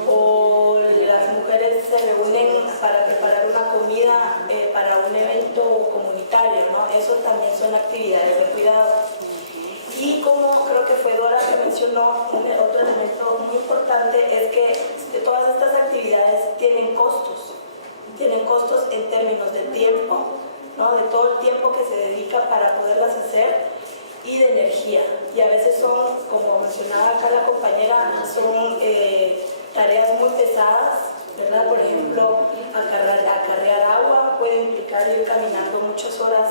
o las mujeres se reúnen para preparar una comida para un evento comunitario, ¿no? Eso también son actividades de cuidado. Y como creo que fue Dora que mencionó, otro elemento muy importante es que todas estas actividades tienen costos en términos de tiempo, ¿no? De todo el tiempo que se dedica para poderlas hacer y de energía. Y a veces son, como mencionaba acá la compañera, son tareas muy pesadas, ¿verdad? Por ejemplo, acarrear agua puede implicar ir caminando muchas horas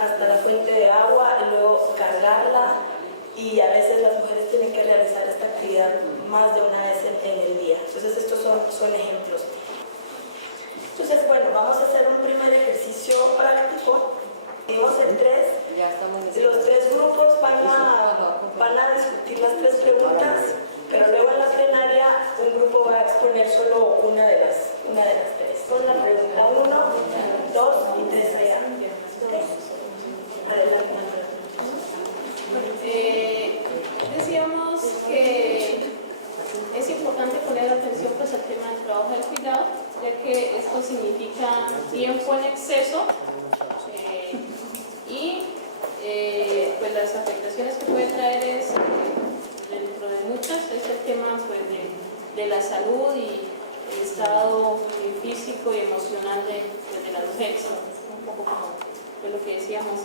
hasta la fuente de agua y luego cargarla, y a veces las mujeres tienen que realizar esta actividad más de una vez en el día. Entonces estos son ejemplos. Entonces, bueno, vamos a hacer un primer ejercicio práctico. Vimos en tres. Los tres grupos van a discutir las tres preguntas, pero luego en la plenaria un grupo va a exponer solo una de las tres. Con la pregunta 1, 2 y 3 allá. Adelante. Decíamos que es importante poner atención pues al tema del trabajo del cuidado, ya que esto significa tiempo en exceso y pues las afectaciones que puede traer es, dentro de muchas, es el tema pues, de la salud y el estado físico y emocional de las mujeres, un poco como de lo que decíamos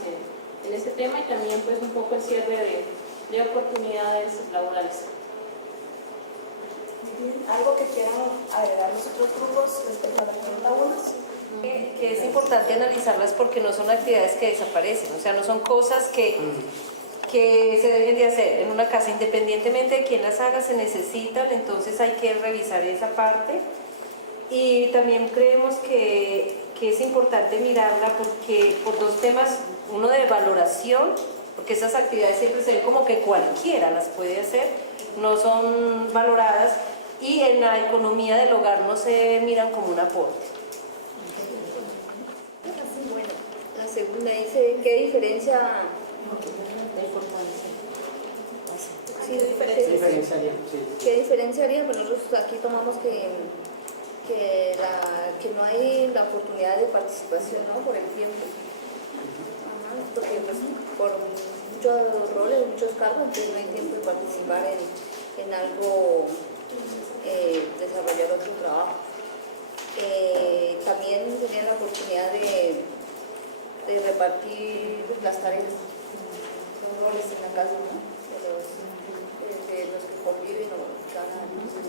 en este tema, y también pues un poco el cierre de oportunidades laborales. ¿Algo que quieran agregar los otros grupos respecto a la pregunta 1? Que es importante analizarlas porque no son actividades que desaparecen, o sea, no son cosas que se deben de hacer en una casa, independientemente de quién las haga, se necesitan, entonces hay que revisar esa parte y también creemos que es importante mirarla porque por dos temas, uno de valoración, porque esas actividades siempre se ven como que cualquiera las puede hacer, no son valoradas, y en la economía del hogar no se miran como un aporte. Bueno, la segunda dice, ¿qué diferencia? Sí, Diferenciaría, sí. ¿Qué diferenciaría? Bueno, nosotros aquí tomamos que no hay la oportunidad de participación, ¿no? Por el tiempo. Ajá, porque pues, por muchos roles, muchos cargos, entonces no hay tiempo de participar en algo, desarrollar otro trabajo. También tenían la oportunidad de repartir las tareas, los roles en la casa, ¿no? De los que conviven o cada eso.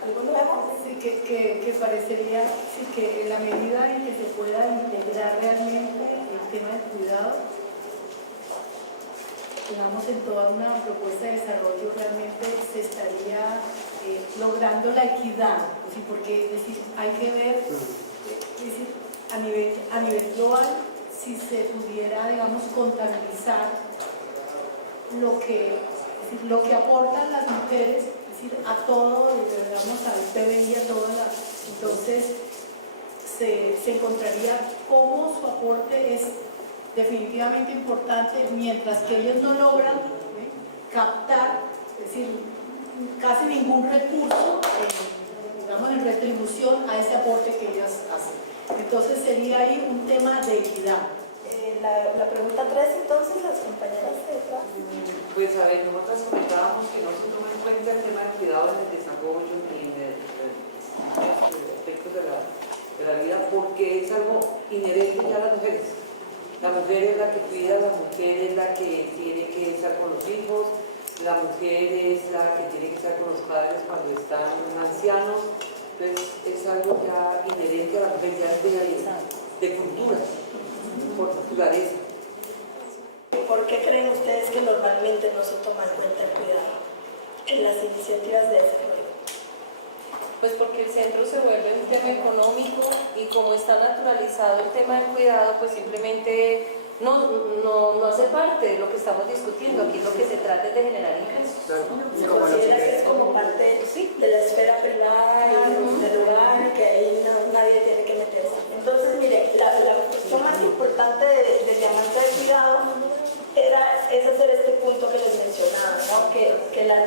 ¿Algo nuevo? Sí, que parecería sí, que en la medida en que se pueda integrar realmente el tema del cuidado, digamos, en toda una propuesta de desarrollo realmente se estaría logrando la equidad, ¿sí? Porque es decir, hay que ver es decir, a nivel global si se pudiera, digamos, contabilizar lo que aportan las mujeres, es decir, a todo, digamos, al PBI, a todo entonces se encontraría cómo su aporte es definitivamente importante, mientras que ellos no logran captar, es decir, casi ningún recurso, digamos, en retribución a ese aporte que ellas hacen. Entonces sería ahí un tema de equidad. La pregunta 3, entonces, las compañeras de atrás. Pues a ver, nosotras comentábamos que no se toma en cuenta el tema del cuidado en el desarrollo y en los aspectos de la vida, porque es algo inherente ya a las mujeres. La mujer es la que cuida, la mujer es la que tiene que estar con los hijos, la mujer es la que tiene que estar con los padres cuando están ancianos. Entonces es algo ya inherente a la mujer, ya es de cultura, por naturaleza. ¿Por qué creen ustedes que normalmente no se toma en cuenta el cuidado en las iniciativas de desarrollo? Pues porque el centro se vuelve un tema económico y como está naturalizado el tema del cuidado, pues simplemente no hace parte de lo que estamos discutiendo. Aquí lo que se trata es de generar ingresos. Se considera que es como parte de la esfera privada y del lugar, que ahí nadie tiene que meterse. Entonces, mire, la cuestión más importante del diamante del cuidado es hacer este punto que les mencionaba, ¿no? Que la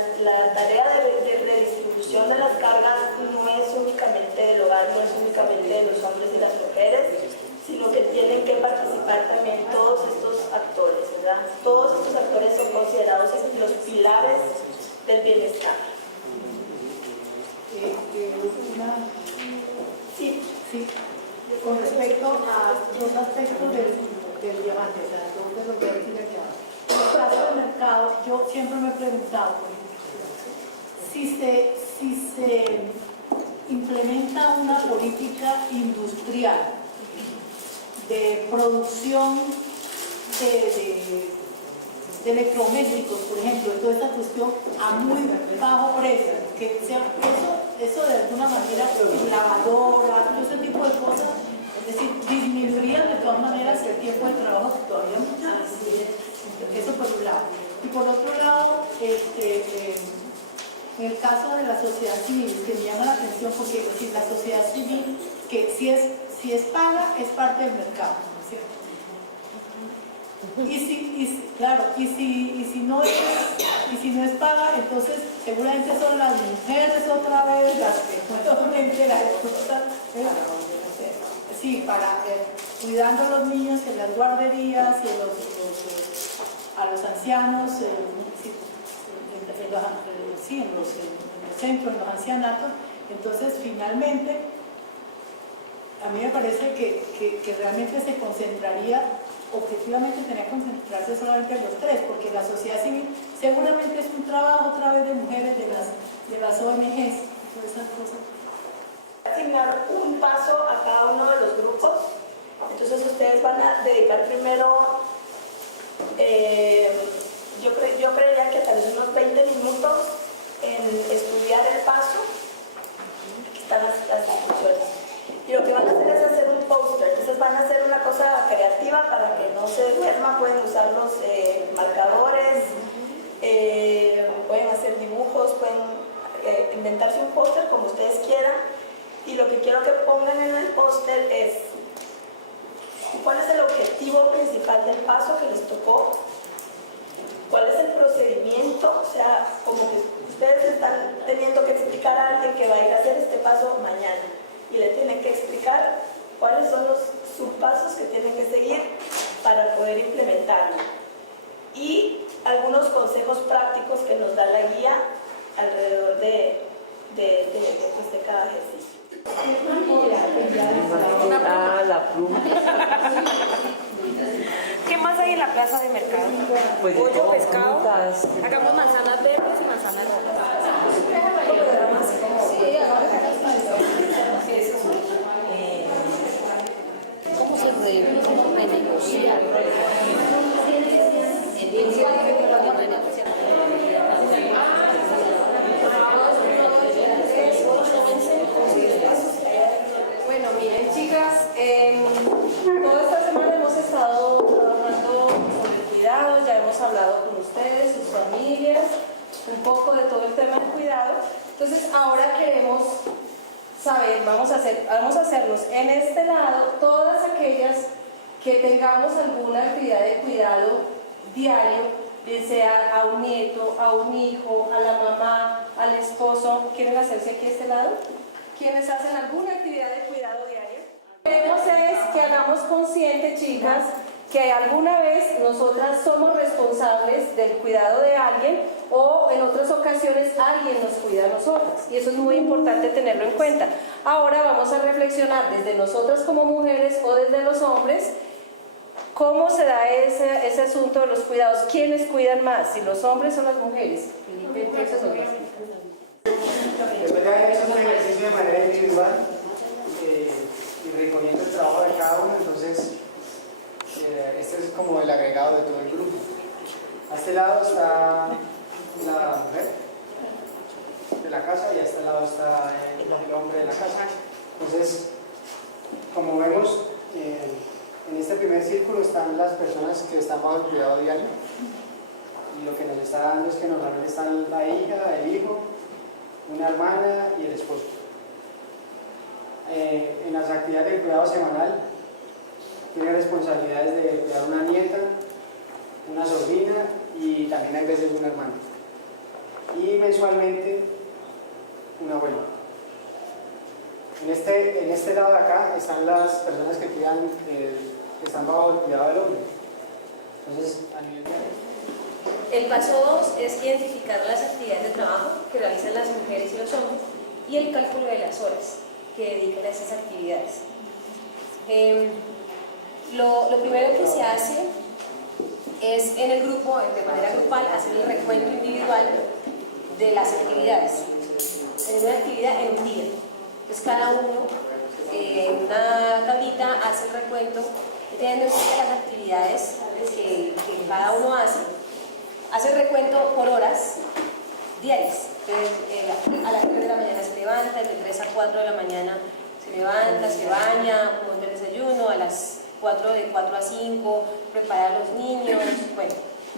tarea de redistribución de las cargas no es únicamente del hogar, no es únicamente de los hombres y las mujeres, sino que tienen que participar también todos estos actores, ¿verdad? Todos estos actores son considerados los pilares del bienestar. Sí, con respecto a los aspectos del diamante, o sea, dos de los diamantes del diamante. En el caso del mercado, yo siempre me he preguntado, por ejemplo, si se implementa una política industrial de producción de electrodomésticos, por ejemplo, toda esta cuestión a muy bajo precio, que sea eso de alguna manera, lavadoras, todo ese tipo de cosas, es decir, disminuirían de todas maneras el tiempo de trabajo que todavía muchas veces. Eso por un lado. Y por otro lado, en el caso de la sociedad civil, que me llama la atención porque es decir, la sociedad civil, que si es paga, es parte del mercado, ¿no es cierto? Y si no es paga, entonces seguramente son las mujeres otra vez las que nuevamente la explotan, sí, cuidando a los niños en las guarderías y a los ancianos, en los centros, en los ancianatos. Entonces finalmente a mí me parece que realmente se concentraría, objetivamente tenía que concentrarse solamente en los tres, porque la sociedad civil seguramente es un trabajo otra vez de mujeres, de las ONGs, todas esas cosas. Asignar un paso a cada uno de los grupos, entonces ustedes van a dedicar primero, yo creería que tal vez unos 20 minutos en estudiar el paso. Aquí están las instrucciones. Y lo que van a hacer es hacer un póster. Entonces van a hacer una cosa creativa para que no se duerman. Pueden usar los marcadores, pueden hacer dibujos, pueden inventarse un póster como ustedes quieran. Y lo que quiero que pongan en el póster es cuál es el objetivo principal del paso que les tocó, cuál es el procedimiento, o sea, como que ustedes están teniendo que explicar a alguien que va a ir a hacer este paso mañana y le tienen que explicar cuáles son los subpasos que tienen que seguir para poder implementarlo. Y algunos consejos prácticos que nos da la guía alrededor de cada ejercicio. La pluma. ¿Qué más hay en la plaza de mercado? Pues Pollo, pescado. frutas. Hagamos manzanas verdes y manzanas ¿Cómo se renegocia? Bueno, miren chicas, toda esta semana hemos estado trabajando sobre el cuidado, ya hemos hablado con ustedes, sus familias, un poco de todo el tema del cuidado. Entonces ahora queremos saber, vamos a hacernos en este lado todas aquellas que tengamos alguna actividad de cuidado diario, bien sea a un nieto, a un hijo, a la mamá, al esposo. ¿Quieren hacerse aquí a este lado? ¿Quiénes hacen alguna actividad de cuidado diario? Queremos es que hagamos consciente, chicas, que alguna vez nosotras somos responsables del cuidado de alguien o en otras ocasiones alguien nos cuida a nosotras, y eso es muy importante tenerlo en cuenta. Ahora vamos a reflexionar desde nosotras como mujeres o desde los hombres cómo se da ese asunto de los cuidados, quiénes cuidan más, si los hombres o las mujeres. Felipe, empiezas tú. Después de haber hecho un ejercicio de manera individual y recogiendo el trabajo de cada uno, entonces este es como el agregado de todo el grupo. A este lado está la mujer de la casa y a este lado está el hombre de la casa. Entonces, como vemos, en este primer círculo están las personas que están bajo el cuidado diario, y lo que nos está dando es que normalmente están la hija, el hijo, una hermana y el esposo. En las actividades de cuidado semanal tiene responsabilidades de cuidar una nieta, una sobrina y también hay veces una hermana. Y mensualmente un abuelo. En este lado de acá están las personas que cuidan, que están bajo el cuidado del hombre. Entonces, a nivel de... El paso 2 es identificar las actividades de trabajo que realizan las mujeres y los hombres y el cálculo de las horas que dedican a esas actividades. Lo primero que se hace es en el grupo, de manera grupal, hacer el recuento individual de las actividades. En una actividad en un día. Entonces cada uno en una tablita hace el recuento, teniendo en cuenta las actividades que cada uno hace el recuento por horas diarias. Entonces a las 3 de la mañana se levanta, de 3 a 4 de la mañana se levanta, se baña, monta el desayuno, a las 4 a 5 prepara a los niños, bueno,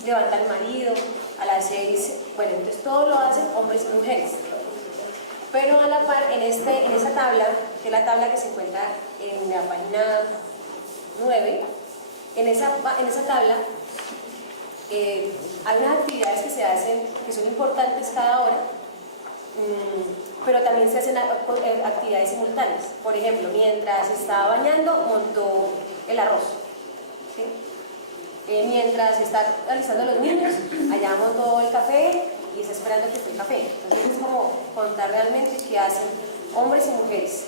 levanta al marido, a las 6, bueno, entonces todo lo hacen hombres y mujeres. Pero a la par, en esa tabla, que es la tabla que se encuentra en la página 9, en esa tabla hay unas actividades que se hacen, que son importantes cada hora, pero también se hacen actividades simultáneas. Por ejemplo, mientras estaba bañando, montó el arroz. ¿Sí? Mientras está realizando los niños, allá montó el café y está esperando que esté el café. Entonces es como contar realmente qué hacen hombres y mujeres.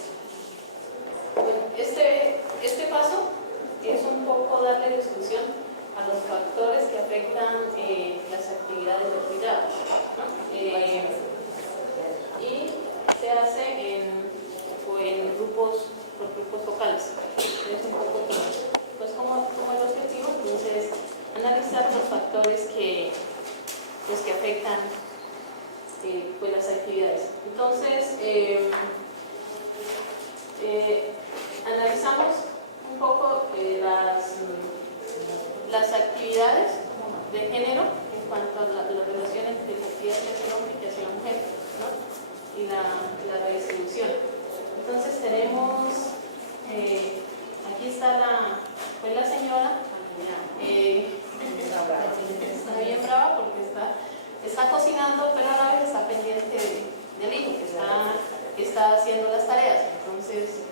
Este paso es un poco darle discusión a los factores que afectan las actividades de cuidado, ¿no? Y se hace en grupos focales. Es un poco pues como el objetivo, entonces analizar los factores que afectan pues, las actividades de género en cuanto a la relación entre la actividad que hace el hombre y que hace la mujer, ¿no? Y la redistribución. Entonces tenemos, aquí está la señora, está bien brava porque está cocinando, pero a la vez está pendiente del hijo que está haciendo las tareas, entonces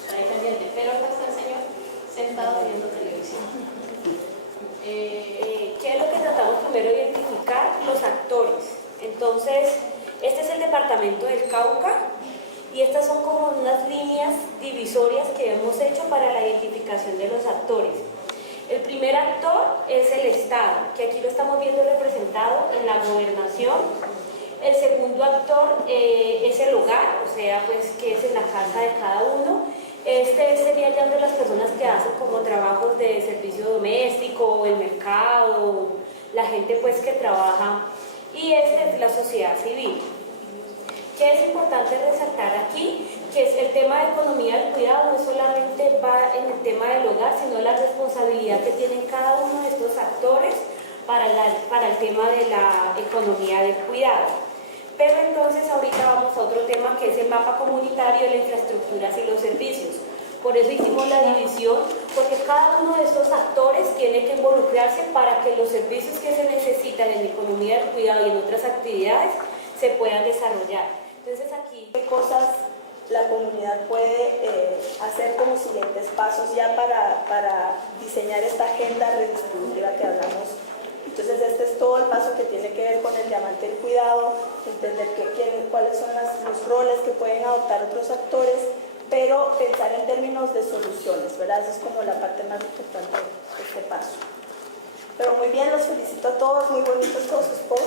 está ahí pendiente, pero acá está el señor sentado viendo televisión. ¿Qué es lo que tratamos primero de identificar? Los actores. Entonces, este es el departamento del Cauca y estas son como unas líneas divisorias que hemos hecho para la identificación de los actores. El primer actor es el Estado, que aquí lo estamos viendo representado en la gobernación. El segundo actor es el hogar, o sea, pues que es en la casa de cada uno. Este sería ya de las personas que hacen como trabajos de servicio doméstico, el mercado, la gente pues que trabaja, y este es la sociedad civil. ¿Qué es importante resaltar aquí? Que es el tema de economía del cuidado no solamente va en el tema del hogar, sino la responsabilidad que tienen cada uno de estos actores para el tema de la economía del cuidado. Pero entonces ahorita vamos a otro tema que es el mapa comunitario de las infraestructuras y los servicios. Por eso hicimos la división, porque cada uno de estos actores tiene que involucrarse para que los servicios que se necesitan en la economía del cuidado y en otras actividades se puedan desarrollar. Entonces aquí... ¿Qué cosas la comunidad puede hacer como siguientes pasos ya para diseñar esta agenda redistributiva que hablamos? Entonces este es todo el paso que tiene que ver con el diamante del cuidado, entender cuáles son los roles que pueden adoptar otros actores, pero pensar en términos de soluciones, ¿verdad? Esa es como la parte más importante de este paso. Pero muy bien, los felicito a todos, muy bonitos todos sus posts.